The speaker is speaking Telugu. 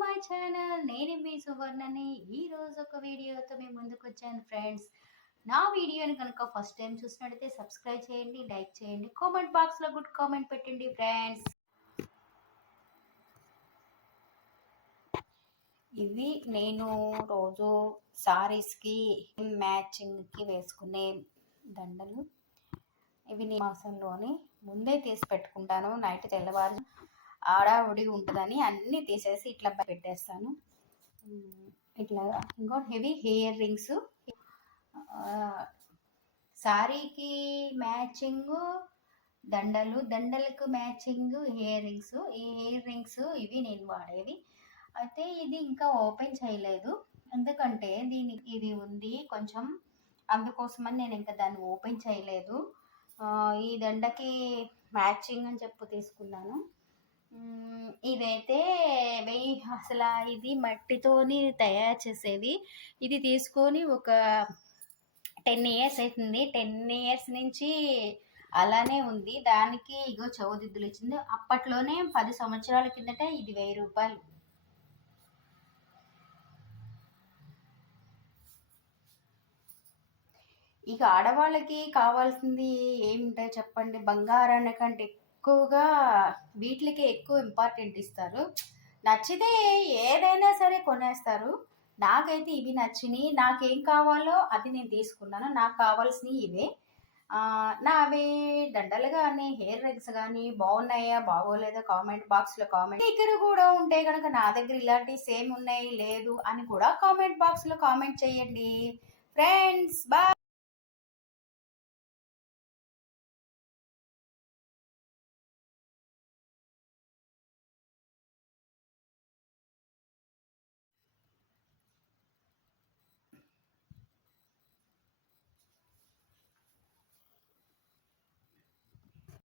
My channel. నేను మీ సువర్ణని. ఈరోజు ఒక వీడియోతో మీ ముందుకు వచ్చాను ఫ్రెండ్స్. నా వీడియోని కనుక ఫస్ట్ టైం చూసినట్టయితే సబ్స్క్రైబ్ చేయండి, లైక్ చేయండి, కామెంట్ బాక్స్లో గుడ్ కామెంట్ పెట్టండి ఫ్రెండ్స్. ఇవి నేను రోజు సారీస్కి మ్యాచింగ్కి వేసుకునే దండలు. ఇవి నేను మాసంలోని ముందే తీసి పెట్టుకుంటాను. నైట్ తెల్లవారు ఆడావుడి ఉంటుందని అన్నీ తీసేసి ఇట్లా పెట్టేస్తాను. ఇట్లా ఇంకో హెవీ హెయిర్ రింగ్స్, సారీకి మ్యాచింగ్ దండలు, దండలకు మ్యాచింగ్ హెయిర్ రింగ్స్. ఈ హెయిర్ రింగ్స్ ఇవి నేను వాడేవి. అయితే ఇది ఇంకా ఓపెన్ చేయలేదు, ఎందుకంటే దీనికి ఇది ఉంది కొంచెం, అందుకోసమని నేను ఇంకా దాన్ని ఓపెన్ చేయలేదు. ఈ దండకి మ్యాచింగ్ అని చెప్పి తీసుకున్నాను. ఇదైతే అసలు ఇది మట్టితోని తయారు చేసేది. ఇది తీసుకొని ఒక 10 ఇయర్స్ అవుతుంది. 10 ఇయర్స్ నుంచి అలానే ఉంది. దానికి ఇగో చౌదిద్దులు ఇచ్చింది. అప్పట్లోనే 10 సంవత్సరాల కిందట ఇది 1000 రూపాయలు. ఇక ఆడవాళ్ళకి కావాల్సింది ఏమిటో చెప్పండి? బంగారాన్ని కంటే ఎక్కువగా వీటికి ఎక్కువ ఇంపార్టెంట్ ఇస్తారు. నచ్చితే ఏదైనా సరే కొనేస్తారు. నాకైతే ఇవి నచ్చినాయి. నాకేం కావాలో అది నేను తీసుకున్నాను. నాకు కావాల్సినవి ఇవే. నావి దండలు కానీ హెయిర్ రింగ్స్ కానీ బాగున్నాయా బాగోలేదా కామెంట్ బాక్స్లో కామెంట్. దగ్గర కూడా ఉంటే కనుక నా దగ్గర ఇలాంటివి సేమ్ ఉన్నాయి లేదు అని కూడా కామెంట్ బాక్స్లో కామెంట్ చేయండి ఫ్రెండ్స్. బాయ్.